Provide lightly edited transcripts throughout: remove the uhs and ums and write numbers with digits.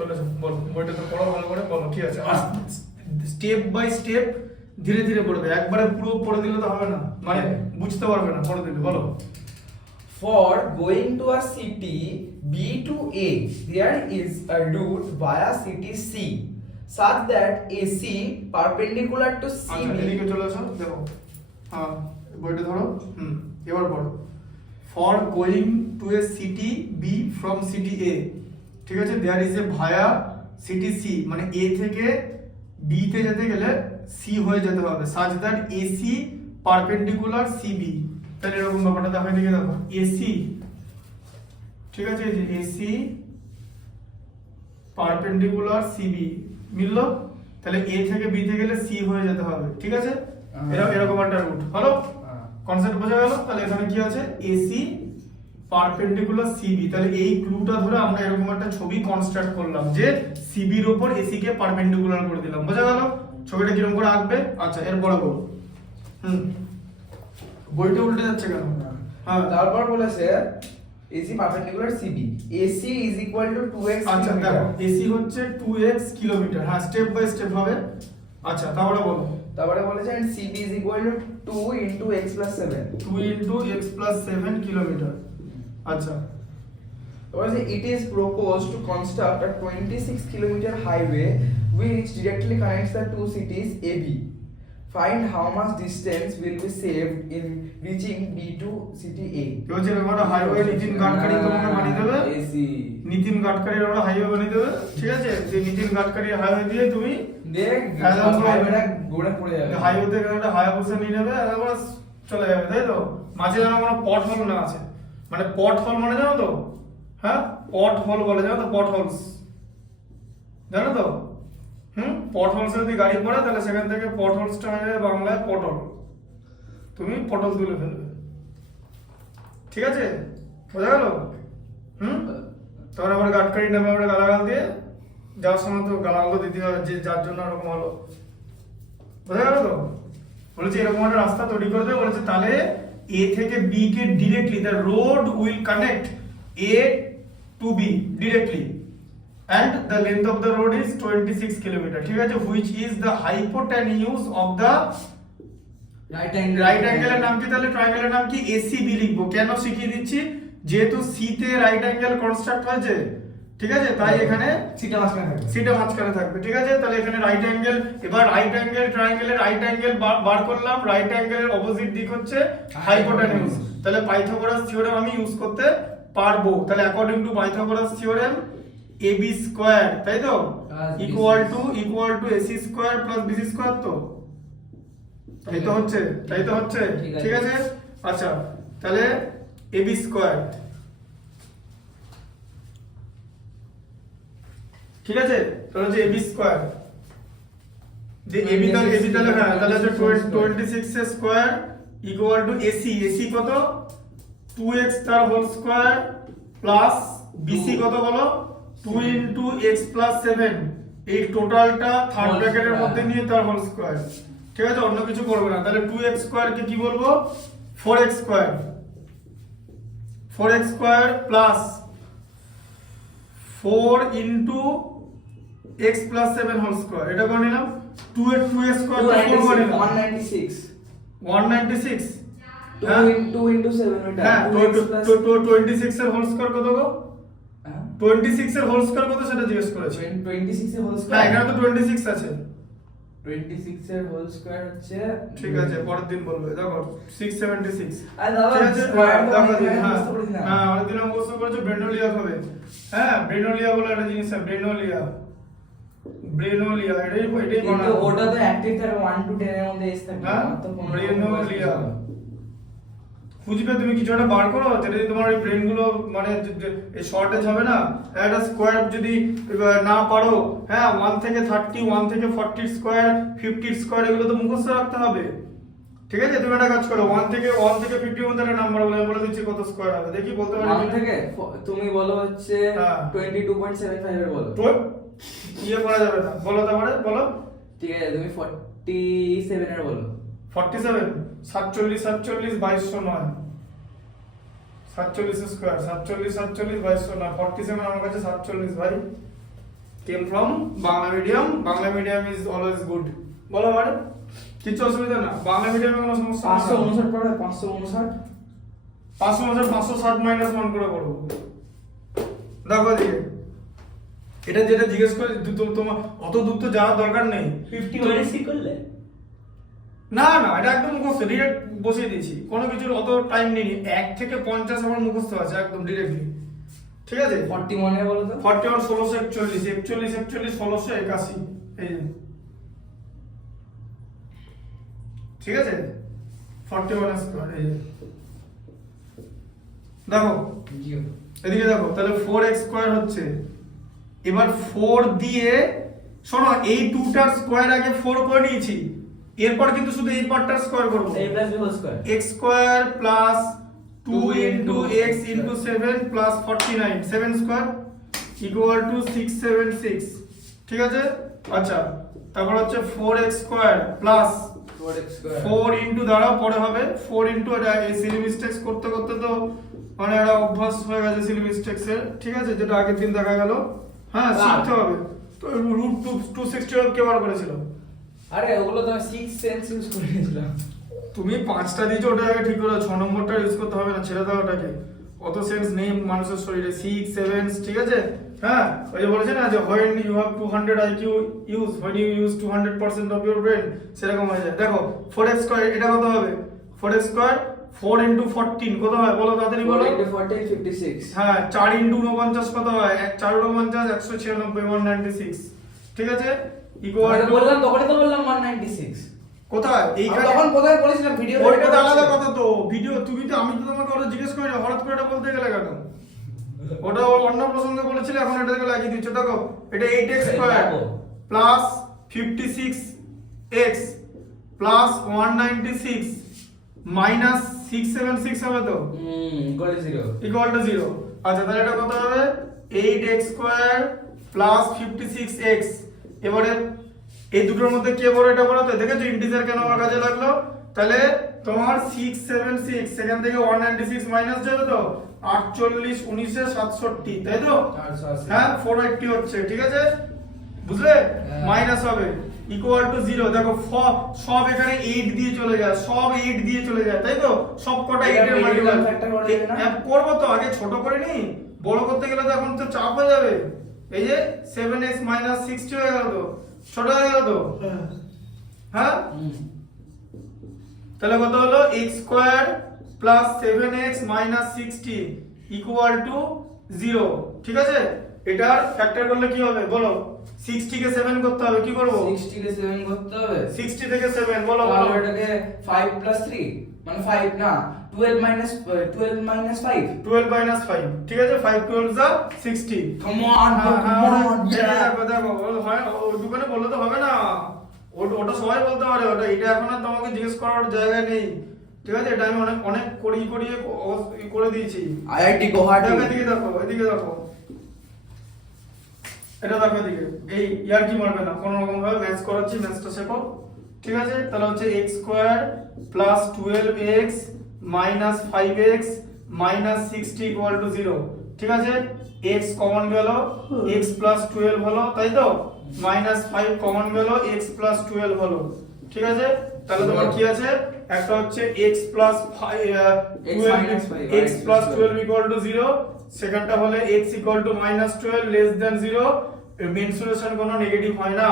চলে যাও, বলো বইটা তো পড়ো ভালো করে, বলো কি আছে। স্টেপ বাই স্টেপ ধীরে ধীরে পড়বে, একবারে পুরো পড়ে দিলে তো হবে না, মানে বুঝতে পারবে না পড়ে দিলে। বলো। For going to a city B to A, there is a route via city C such that AC perpendicular to আচ্ছা CB. এদিকে চলে আসো, দেখো হ্যাঁ বইটা ধরো, এবার পড়ো। For going to A city B from city A, ঠিক আছে, there is a via city C, মানে এ থেকে বি তে যেতে গেলে সি হয়ে যেতে হবে, such that AC perpendicular CB. তাহলে এরকম ব্যাপারটা দেখো, এদিকে দেখো এসি, ঠিক আছে, এই যে এসি পারপেন্ডিকুলার সিবি মিললো, তাহলে এ থেকে বি তে গেলে সি হয়ে যেতে হবে, ঠিক আছে। এরকম একটা রুট হলো, কনসেপ্ট বোঝা গেল। তাহলে এখানে কি আছে, এসি পারপেন্ডিকুলার সিবি, তাহলে এই ক্লুটা ধরে আমরা এরকম একটা ছবি কনস্ট্রাক্ট করলাম যে সিবির উপর এসি কে পারপেন্ডিকুলার করে দিলাম, বোঝা গেল। ছবিটা কিরকম করে আঁকবে, আচ্ছা এরপরে বল। বইটা উল্টে যাচ্ছে কেন? হ্যাঁ, তারপর বলেছে AC perpendicular CB, AC is equal to 2x আচ্ছা দেখো কিলোমিটার। এসি হচ্ছে 2x কিলোমিটার, হ্যাঁ স্টেপ বাই স্টেপ হবে। আচ্ছা তারপরে বলো। তারপরে বলেছে and CB is equal to 2 into x plus 7. 2 into x plus 7 kilometre. আচ্ছা বলেছে it is proposed to construct a 26 kilometer highway which directly connects the two cities AB. Find how much distance will be saved in reaching B to city A. কি হচ্ছে, একটা highway Nitin Gadkari তোমাকে বানিয়ে দেবে, AC Nitin গাডকারির একটা highway বানিয়ে দেবে, ঠিক আছে। যে নীতিন গাডকারির হাইওয়ে দিয়ে তুমি দেখ হাইওয়েটা ঘুরে পড়ে যাবে, হাইওয়েতে একটা হায়াবুসা নিয়ে যাবে, একবার চলে যাবে, তাই তো। মাঝে যেন কোনো পট হোল না আছে, মানে পট হোল মানে জানো তো, হ্যাঁ পট হোল বলে, জানো তো, পট হোলস জানো তো। পট হোলসে যদি গাড়ি পড়ে তাহলে সেখান থেকে পট হোলসটা হয়ে যাবে বাংলায় পটল, তুমি পটল তুলে ফেলবে, ঠিক আছে, বোঝা গেল। তখন আবার গাডকারি নামে আমরা গালাগাল দিয়ে যাওয়ার সময় তো গালাগাল দিতে হবে, যে যার জন্য এরকম হলো, বোঝা গেল তো। বলেছে এরকম একটা রাস্তা তৈরি করে দেবে, বলেছে তাহলে এ থেকে বি কে directly the road will connect A to B directly and the length of the road is 26 kilometer, ঠিক আছে, which is the hypotenuse of the right অ্যাঙ্গেলের নাম কি, তাহলে ট্রায়াঙ্গেলের নাম কি, এসিবি লিখবো। কেন শিখিয়ে দিচ্ছি, যেহেতু সি তে রাইট অ্যাঙ্গেল কনস্ট্রাক্ট হয়েছে, ঠিক আছে, তাই এখানে সিটা মাঝখানে থাকবে, ঠিক আছে। তাহলে এখানে রাইট অ্যাঙ্গেল, এবার রাইট অ্যাঙ্গেল ট্রায়াঙ্গেলের রাইট অ্যাঙ্গেল বার করলাম, রাইট অ্যাঙ্গেলের অপোজিট দিক হচ্ছে হাইপোটেনিউস, তাহলে পাইথাগোরাস থিওরেম আমি ইউজ করতে পারবো। তাহলে according to Pythagoras theorem AB square, তাই তো, equal to AC square plus BC square, তো তাই তো হচ্ছে, ঠিক আছে। আচ্ছা তাহলে AB স্কয়ার, ঠিক আছে, তাহলে হচ্ছে AB স্কয়ার, যে AB তাহলে হ্যাঁ, তাহলে হচ্ছে 26 এর স্কয়ার ইকুয়াল টু AC কত, 2x তার হোল স্কয়ার প্লাস BC কত বলো, 2 into x plus 7, এই টোটালটা থার্ড ব্র্যাকেটের মধ্যে নিয়ে তার হোল স্কয়ার, ঠিক আছে, অন্য কিছু করবে না। তাহলে 2x স্কয়ার কে কি বলবো, 4x square plus 4 into x plus 7 whole square, এটা করে নিলাম। 2x স্কয়ার 4 করে নিলাম, 196 2 into 7 ওটা, হ্যাঁ 26 এর হোল স্কয়ার কত গো, 26 এর হোল স্কয়ার কত সেটা জিজ্ঞেস করেছে। 26 এর হোল হ্যাঁ স্কয়ার, এখানে তো 26 আছে, 26 এর হোল স্কয়ার হচ্ছে, ঠিক আছে পরের দিন বলবে, দেখো 676, আর দাদা ঠিক আছে, স্কয়ার তো দেখো আমি হ্যাঁ বুঝতে পারছি না। হ্যাঁ অনেক দিন মুখস্থ করেছো, ব্রেনোলিয়া হবে, হ্যাঁ ব্রেনোলিয়া বলে একটা জিনিস আছে, ব্রেনোলিয়া এটাই কিন্তু বানানো, ওটা তো অ্যাক্টিভ থাকে 1 to 10 এর মধ্যে এস থাকে, হ্যাঁ তো ব্রেনোলিয়া খুঁজবে তুমি, কিছু একটা বার করো যেটা দিয়ে তোমার এই ব্রেন গুলো মানে এই শর্টেজ হবে না। একটা স্কয়ার যদি না পারো, হ্যাঁ 1 থেকে 30, 1 থেকে 40 স্কয়ার, 50 স্কয়ার, এগুলো তো মুখস্থ রাখতে হবে, ঠিক আছে। তুমি একটা কাজ করো, 1 থেকে 50 মধ্যে একটা নাম্বার বলে, আমি বলে দিচ্ছি কত স্কয়ার হবে, দেখি বলতে পারবে 1 থেকে তুমি বলো হচ্ছে হ্যাঁ 22.75 এর বলো, তো ইয়ে করা যাবে না, বলো তারপরে বলো, ঠিক আছে তুমি 47 এর বলো, 47 47 2209, 47 স্কয়ার 47 2209, 47 আমার কাছে 47 ভাই, came from Bangla medium. Bangla medium is always good. বলো ম্যাডাম, কিছু অসুবিধা না, বাংলা মিডিয়ামে কোনো সমস্যা না। 559 পড়ে 559 560 মাইনাস 1 করে করবো। দেখো দিকে এটা যেটা জিজ্ঞেস করে তোমার অত দূর তো যাওয়ার দরকার নেই। 50 মাইনাস কি করলে? না না, এটা একদম মুখস্থ, ডিরেক্ট বসিয়ে দিয়েছি, কোনো কিছুর অত টাইম নেই। 1 থেকে 50 আমার মুখস্থ আছে একদম ডিরেক্টলি। ঠিক আছে, 41 এর বলো তো। 41 1641 41 41 1681 এই যে। ঠিক আছে, 41 স্কয়ার এই যে। দেখো জি এদিকে দেখো, তাহলে 4x স্কয়ার হচ্ছে। এবার 4 দিয়ে শোনো, এই 2টার স্কয়ার আগে 4 করে নিয়েছি, এরপর কিন্তু শুধু এই পার্টটার স্কয়ার করব। a plus b whole square. x square plus 2 into x into 7 plus 49 7 square equal to 676। ঠিক আছে, আচ্ছা তারপর হচ্ছে 4x square plus 4x square 4 into দ্বারা পরে হবে 4 ইনটু, এটা এই সিলি মিস্টেক্স করতে করতে তো মানে একটা অভ্যাস হয়ে গেছে সিলি মিস্টেক্স এর। ঠিক আছে, যেটা আগের দিন দেখা গেল। হ্যাঁ, শিখতে হবে তো। রুট 260 কে বার করেছিল? আরে ওগুলো তো 6 সেন্স ইউজ করে নিয়েছিলাম। তুমি 5টা দিয়েছো, ওটা আগে ঠিক করে 6 নম্বরটা ইউজ করতে হবে না, ছেড়ে দাও ওটাকে। অত সেন্স নেই মানুষের শরীরে, 6 7 ঠিক আছে। হ্যাঁ, ওই যে বলেছে না যে when you have 200 IQ use, when you use 200% of your brain, সেরকম হয়ে যায়। দেখো 4x স্কয়ার এটা কত হবে? 4x স্কয়ার 4 into 14 কত হয় বলো, তাড়াতাড়ি বলো। 4 into 14 56। হ্যাঁ, 4 into 49 কত হয়? 4 49 196 196। ঠিক আছে, ইকুয়াল আমি টু বললাম তখনই তো বললাম 196। কোথায়? আমি এইখানে তখন কোথায় বলেছিলাম ভিডিও? ওইটা তো আলাদা কথা তো। ভিডিও তুমি তো, আমি তো তোমাকে ওটা জিজ্ঞেস করি না, হঠাৎ করে এটা বলতে গেলে কেন? ওটা অন্য প্রসঙ্গে বলেছিলে, এখন এটাকে লাগিয়ে দিচ্ছ। দেখো এটা 8x square plus 56x plus 196 minus 676 হবে তো ইকুয়াল টু 0। Equal to 0। আচ্ছা তাহলে এটা কত হবে? 8x square plus 56x। এবারে এই দুটোর মধ্যে কে বড়, এটা বড় তো। দেখেছো ইন্টিজার কেন আমার কাজে লাগলো? তাহলে তোমার 676 সেখান থেকে 196 মাইনাস যাবে তো 48 19 67, তাই তো? হ্যাঁ, 480 হচ্ছে। ঠিক আছে, বুঝলে? মাইনাস হবে ইকুয়াল টু 0। দেখো সব এখানে 8 দিয়ে চলে যায়, সব 8 দিয়ে চলে যায়, তাই তো? সব কটা 8 এর মাল্টিপ্লাই করব তো। আগে ছোট করে নি, বড় করতে গেলে তো এখন তো চাপ হয়ে যাবে। এই যে 7x 60 হয়ে গেল তো, ছোট হয়ে গেল তো। হ্যাঁ, তাহলে কত হলো? x square plus 7x 60 equal to 0। ঠিক আছে, এটার ফ্যাক্টর করলে কি হবে বলো? 60 কে 7 করতে হবে, কি করব? 60 কে 7 করতে হবে। 60 থেকে 7 বলো বলো। তাহলে এটাকে 5 প্লাস 3 মানে 5 না 12 মাইনাস 5 12 মাইনাস 5। ঠিক আছে, 5 12 যা 60। Come on come on. দেখো দেখো হয়, ওই দোকানে বললে তো হবে না। ওটা সবাই বলতে পারে, ওটা এটা এখন আর তোমাকে জিজ্ঞেস করার জায়গা নেই। ঠিক আছে, এটা আমি অনেক অনেক করিয়ে করে দিয়েছি। আইআইটি গুয়াহাটি। এদিকে দেখো, এদিকে দেখো, এটা দেখো এদিকে। এই ইয়ার কি মারবে না, কোনো রকম ভাবে ম্যাথস করাচ্ছি, ম্যাথসটা শেখো। ঠিক আছে, তাহলে হচ্ছে x square plus 12x minus 5x minus 60 equal to 0। ঠিক আছে, x কমন গেল, x প্লাস 12 হলো, তাই তো? মাইনাস 5 কমন গেল, x প্লাস 12 হলো। ঠিক আছে, তাহলে তোমার কি আছে? একটা হচ্ছে x plus 12 x plus 12 equal to 0। সেকেন্ডটা হলে x equal to minus 12 less than 0। Mensuration কোনো নেগেটিভ হয় না।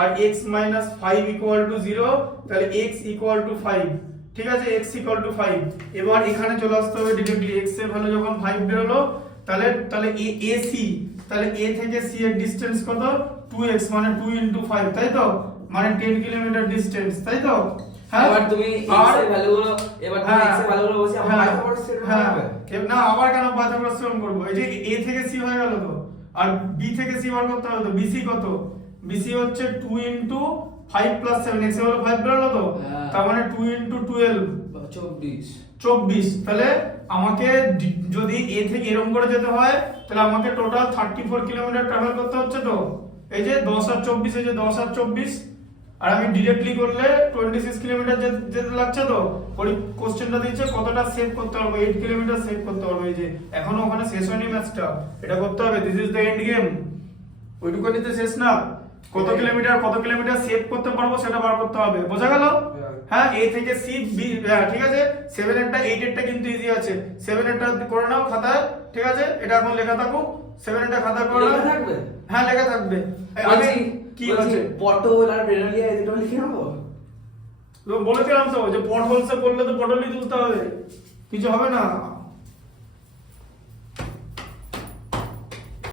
আর x মাইনাস 5 ইকুয়াল টু 0, তাহলে x ইকুয়াল টু 5। ঠিক আছে, x ইকুয়াল টু 5। এবার এখানে চলে আসতে হবে ডিরেক্টলি। x এর ভ্যালু যখন 5 বেরোলো, তাহলে AC, তাহলে a থেকে c এর ডিসটেন্স কত? 2x মানে 2 into 5, তাই তো? মানে 10 কিলোমিটার ডিসটেন্স, তাই তো? হ্যাঁ, এবার তুমি x এর ভ্যালুগুলো x এর ভ্যালুগুলো বসে আমরা পাইথাগোরাস হ্যাঁ না, আবার কেন পাইথাগোরাস থিওরেম করব? এই যে a থেকে c হয়ে গেল তো, আর b থেকে c বার করতে হবে তো। bc কত? bc হচ্ছে 2 into 5 plus 7, x এর হলো 5 বেরোলো তো, তার মানে 2 into 12 24। তাহলে আমাকে যদি a থেকে এরকম করে যেতে হয়, তাহলে আমাকে টোটাল 34 কিলোমিটার ট্রাভেল করতে হচ্ছে তো। এই যে 10 আর 24, এই যে 10 আর 24, আর আমি ডিরেক্টলি করলে 26 কিলোমিটার যেতে লাগছে তো। ওই কোশ্চেনটা দিয়েছে কতটা সেভ করতে পারবো, 8 কিলোমিটার সেভ করতে পারবো। এই যে এখনো ওখানে শেষ হয়নি ম্যাচটা, এটা করতে হবে। This is the end game. ওইটুকুনিতে শেষ না, কত কিলোমিটার সেভ করতে পারবো সেটা বার করতে হবে, বোঝা গেল? হ্যাঁ, A থেকে C B, ঠিক আছে। 7 এরটা 8 এরটা কিন্তু ইজি আছে, 7 এরটা করে নাও খাতায়, ঠিক আছে, এটা এখন লেখা থাকুক, 7 এরটা খাতায় করে নাও। লেখা থাকবে? হ্যাঁ লেখা থাকবে। আগে কি আছে পটল আর বেরোলিয়া এই দুটো লিখে নেবো। বলেছিলাম তো যে পট হোলসে পড়লে তো পটলই তুলতে হবে, কিছু হবে না।